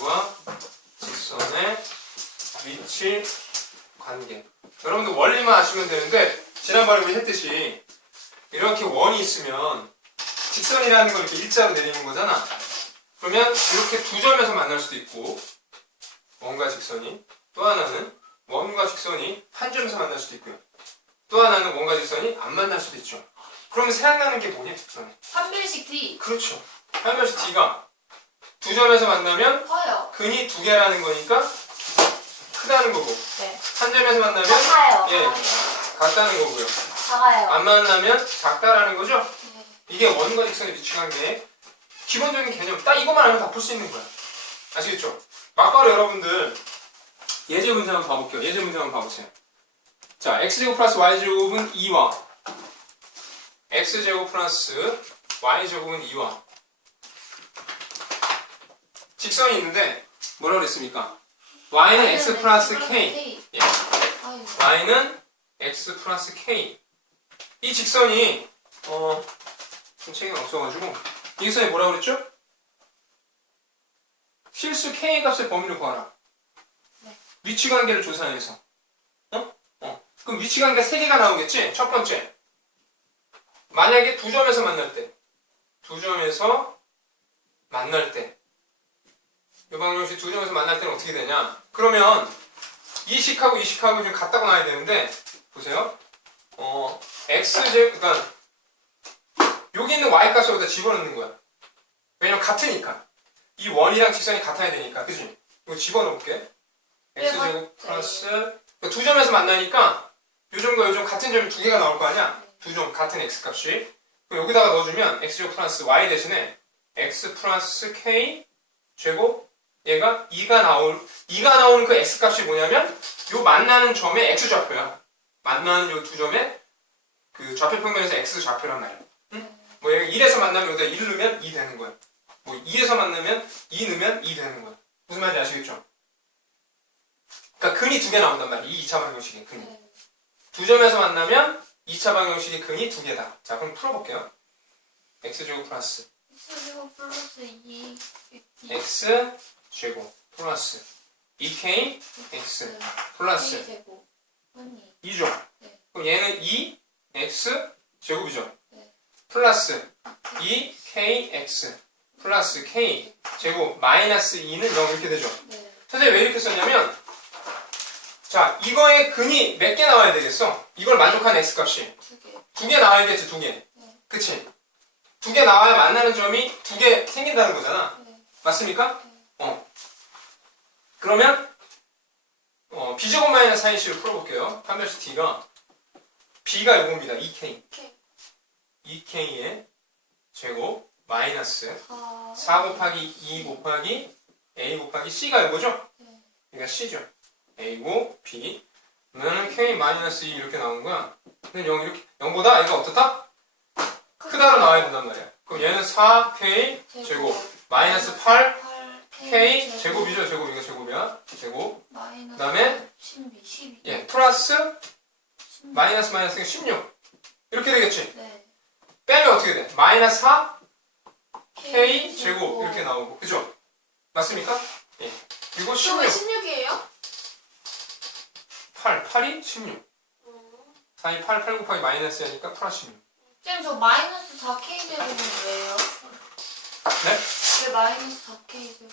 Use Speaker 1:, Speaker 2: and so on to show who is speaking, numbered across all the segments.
Speaker 1: 원과 직선의 위치 관계. 여러분들 원리만 아시면 되는데 지난번에 우리 했듯이 이렇게 원이 있으면 직선이라는 걸 이렇게 일자로 내리는 거잖아. 그러면 이렇게 두 점에서 만날 수도 있고 원과 직선이 또 하나는 원과 직선이 한 점에서 만날 수도 있고요. 또 하나는 원과 직선이 안 만날 수도 있죠. 그러면 생각나는 게 뭐냐? 직선이.
Speaker 2: 판별식 D
Speaker 1: 그렇죠. 하면서 D가 두 점에서 만나면
Speaker 2: 커요.
Speaker 1: 근이 두 개라는 거니까 크다는 거고
Speaker 2: 네.
Speaker 1: 한 점에서 만나면
Speaker 2: 작아요.
Speaker 1: 예. 같다는 거고요.
Speaker 2: 작아요.
Speaker 1: 안 만나면 작다라는 거죠.
Speaker 2: 네.
Speaker 1: 이게 원과 직선의 위치관계의 기본적인 개념. 딱 이것만 알면 다 풀 수 있는 거야. 아시겠죠? 막바로 여러분들 예제 문제 한번 봐볼게요. 예제 문제 한번 봐보세요. 자, x제곱 플러스 y제곱은 2와 x제곱 플러스 y제곱은 2와 직선이 있는데 뭐라고 그랬습니까? y는 x 플러스 k 예. y는 x 플러스 k 이 직선이 어, 좀 책이 없어가지고 이 직선이 뭐라고 그랬죠? 실수 k 값의 범위를 구하라
Speaker 2: 네.
Speaker 1: 위치 관계를 조사해서 어? 어. 그럼 위치 관계 세 개가 나오겠지? 첫 번째 만약에 두 점에서 만날 때 두 점에서 만날 때 요방정식 두 점에서 만날 때는 어떻게 되냐 그러면 이 식하고 이 식하고 좀 같다고 나야 되는데 보세요. 어 x제 그러니까 여기 있는 y 값을 여기다 집어넣는 거야. 왜냐면 같으니까. 이 원이랑 직선이 같아야 되니까. 그지? 이거 집어넣어 볼게. x제곱 플러스 그러니까 두 점에서 만나니까 요 점과 요점 같은 점이 두 개가 나올 거 아니야? 두 점 같은 x 값이. 그럼 여기다가 넣어주면 x제곱 플러스 y 대신에 x 플러스 k 제곱 얘가 2가 나올 2가 나오는 그 x 값이 뭐냐면 요 만나는 점의 x 좌표야. 만나는 요 두 점의 그 좌표 평면에서 x 좌표란 말이야. 응? 뭐 얘가 1에서 만나면 여기다 1 넣으면 2 되는 거야. 뭐 2에서 만나면 2 넣으면 2 되는 거야. 무슨 말인지 아시겠죠? 그러니까 근이 두 개 나온단 말이야. 이 2차 방정식의 근이.
Speaker 2: 네.
Speaker 1: 두 점에서 만나면 2차 방정식의 근이 두 개다. 자, 그럼 풀어볼게요. x제곱 플러스
Speaker 2: X제곱 플러스 2
Speaker 1: x 제곱 플러스 2k x 플러스
Speaker 2: 제곱 언니
Speaker 1: 2죠.
Speaker 2: 네.
Speaker 1: 그럼 얘는 2 x 제곱이죠.
Speaker 2: 네.
Speaker 1: 플러스 2 k x 플러스 k 제곱 마이너스 2는 0 이렇게 되죠.
Speaker 2: 네.
Speaker 1: 선생님 왜 이렇게 썼냐면 자 이거의 근이 몇 개 나와야 되겠어? 이걸 만족하는 x 값이
Speaker 2: 두개
Speaker 1: 두개 나와야겠지 두 개.
Speaker 2: 네.
Speaker 1: 그치? 두 개 나와야 만나는 점이 두 개 생긴다는 거잖아.
Speaker 2: 네.
Speaker 1: 맞습니까? 어. 그러면 어, b제곱 마이너스 4인식을 풀어볼게요. 판별식 t가 b가 이겁니다. 2k.
Speaker 2: K.
Speaker 1: 2k의 제곱 마이너스
Speaker 2: 4
Speaker 1: 4 곱하기 2 곱하기 a 곱하기 c가 이거죠?
Speaker 2: 네.
Speaker 1: 그러니까 c죠. a고 b 는 k 마이너스 2 이렇게 나오는 거야. 근데 0 이렇게 0보다 얘가 어떻다? 크다로 나와야 된단 말이야. 그럼 얘는 4k 제곱 마이너스 8
Speaker 2: 8
Speaker 1: k 제곱이죠. 제곱 이거 제곱이야. 제곱.
Speaker 2: 마이너스
Speaker 1: 그다음에
Speaker 2: 12 12
Speaker 1: 예 플러스
Speaker 2: 16.
Speaker 1: 마이너스 마이너스가 16 이렇게 되겠지.
Speaker 2: 네.
Speaker 1: 빼면 어떻게 돼? 마이너스 4 k 제곱 이렇게 나오고 그죠? 맞습니까? 예. 그리고 16
Speaker 2: 16이에요?
Speaker 1: 8 8이 16 4이 8 8 곱하기 마이너스 하니까 플러스 16
Speaker 2: 쌤, 저 마이너스 4K 제곱은 왜요?
Speaker 1: 네?
Speaker 2: 왜 마이너스 4K 제곱?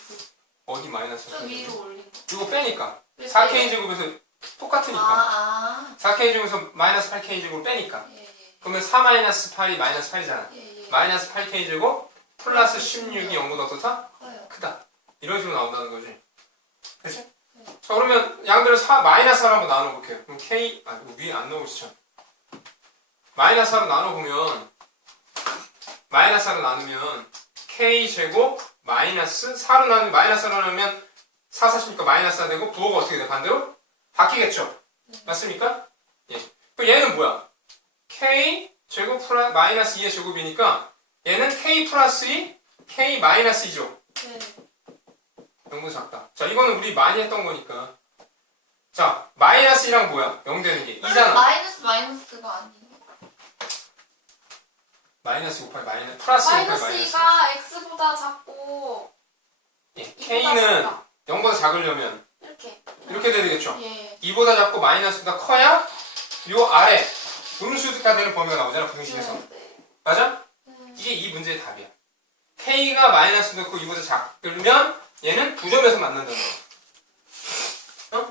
Speaker 1: 어디 마이너스
Speaker 2: 저 위로 올린 거.
Speaker 1: 이거 빼니까
Speaker 2: 왜
Speaker 1: 4k
Speaker 2: 빼요?
Speaker 1: 제곱에서 똑같으니까
Speaker 2: 아,
Speaker 1: 4k 제곱에서 마이너스 8k 제곱을 빼니까
Speaker 2: 아. 예, 예.
Speaker 1: 그러면 4 마이너스 8이 마이너스 8이잖아
Speaker 2: 예, 예.
Speaker 1: 마이너스 8k 제곱 플러스 16이 0보다 어떻다?
Speaker 2: 커요.
Speaker 1: 크다 이런 식으로 나온다는 거지 그치?
Speaker 2: 네.
Speaker 1: 자 그러면 양배를 4 마이너스 4로 한번 나눠볼게요 그럼 k 아 이거 위에 안 넣으시죠 마이너스 4로 나눠보면 마이너스 4로 나누면 k 제곱 마이너스 4로 나누면 마이너스 4로 나누면 4 4십니까 마이너스 4 되고 부호가 어떻게 돼 반대로? 바뀌겠죠
Speaker 2: 네.
Speaker 1: 맞습니까? 예. 그럼 얘는 뭐야? k 제곱 플러 마이너스 2의 제곱이니까 얘는 k 플러스 2 k 마이너스 2죠
Speaker 2: 네.
Speaker 1: 너무 작다. 자, 이거는 우리 많이 했던 거니까. 자, 마이너스 2랑 뭐야? 0 되는 게 2잖아.
Speaker 2: 마이너스 마이너스가 아니에요.
Speaker 1: 마이너스 곱하기 마이너스, 플러스
Speaker 2: 마이너스
Speaker 1: 마이너스.
Speaker 2: 2가 x보다 작고
Speaker 1: 예, K는 0보다 작으려면
Speaker 2: 이렇게.
Speaker 1: 이렇게 돼야 되겠죠?
Speaker 2: 예.
Speaker 1: 2보다 작고 마이너스보다 커야 요 아래 음수가 되는 범위가 나오잖아 부등식에서
Speaker 2: 네.
Speaker 1: 맞아?
Speaker 2: 네.
Speaker 1: 이게 이 문제의 답이야 K가 마이너스 넣고 2보다 작으면 얘는 두 점에서 만난다는 거야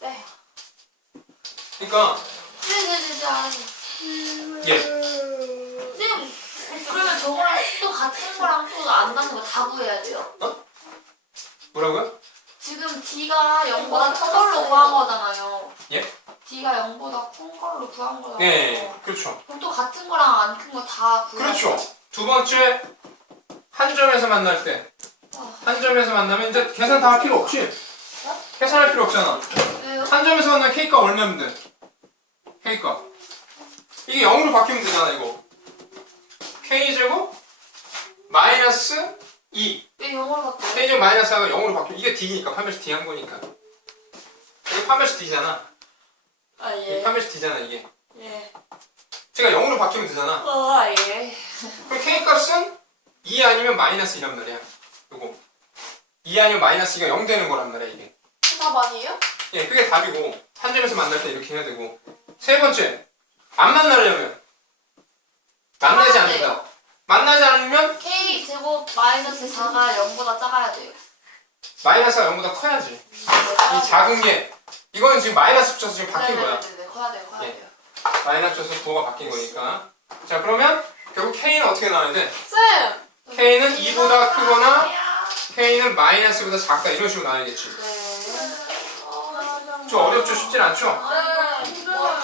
Speaker 2: 네.
Speaker 1: 그러니까
Speaker 2: 네, 네, 네, 네,
Speaker 1: 예.
Speaker 2: 쌤, 그러면 저거랑 또 같은 거랑 또 안 맞는 거 다 구해야 돼요?
Speaker 1: 뭐라고요?
Speaker 2: 지금 D가 0보다 큰 걸로 구한 거잖아요.
Speaker 1: 예?
Speaker 2: D가 0보다 큰 걸로 구한 거잖아요.
Speaker 1: 네 그렇죠
Speaker 2: 그럼 또 같은 거랑 안 큰 거 다 구해야
Speaker 1: 그렇죠 두 번째 한 점에서 만날 때
Speaker 2: 아,
Speaker 1: 한 점에서 만나면 이제 계산 다 할 필요 없지 계산할 필요 없잖아
Speaker 2: 왜요?
Speaker 1: 한 점에서 만나면 K가 얼마면 돼? K가 이게 0으로 바뀌면 되잖아 이거. K제곱 마이너스
Speaker 2: 2왜 0으로 바꿔요?
Speaker 1: K제곱 마이너스 4가 0으로 바뀌면 이게 D니까 판별식 D 한 거니까. 이게 판별식 D잖아.
Speaker 2: 아,
Speaker 1: 이게 판별식 D잖아 이게.
Speaker 2: 예.
Speaker 1: 제가 0으로 바뀌면 되잖아.
Speaker 2: 아, 예.
Speaker 1: 그럼 K 값은 2 아니면 마이너스 2란 말이야. 요거. 2 아니면 마이너스 2가 0 되는 거란 말이야 이게.
Speaker 2: 답 아니에요?
Speaker 1: 예, 그게 답이고 한 점에서 만날 때 이렇게 해야 되고. 세 번째 안 만나려면 만나지 않는다 만나지 않으면
Speaker 2: K 제곱 마이너스 4가 0보다 작아야 돼요.
Speaker 1: 마이너스가 0보다 커야지 이 작은 게 이거는 지금 마이너스 붙여서 지금 바뀐 거야
Speaker 2: 네네네, 커야 돼요, 커야
Speaker 1: 예.
Speaker 2: 돼요.
Speaker 1: 마이너스 붙여서 부호가 바뀐 거니까 자 그러면 결국 K는 어떻게 나와야 돼?
Speaker 2: 쌤!
Speaker 1: K는 2보다 크거나
Speaker 2: 네.
Speaker 1: K는 마이너스보다 작다 이런 식으로 나와야겠지
Speaker 2: 네.
Speaker 1: 좀 어렵죠 쉽진 않죠?
Speaker 2: 네.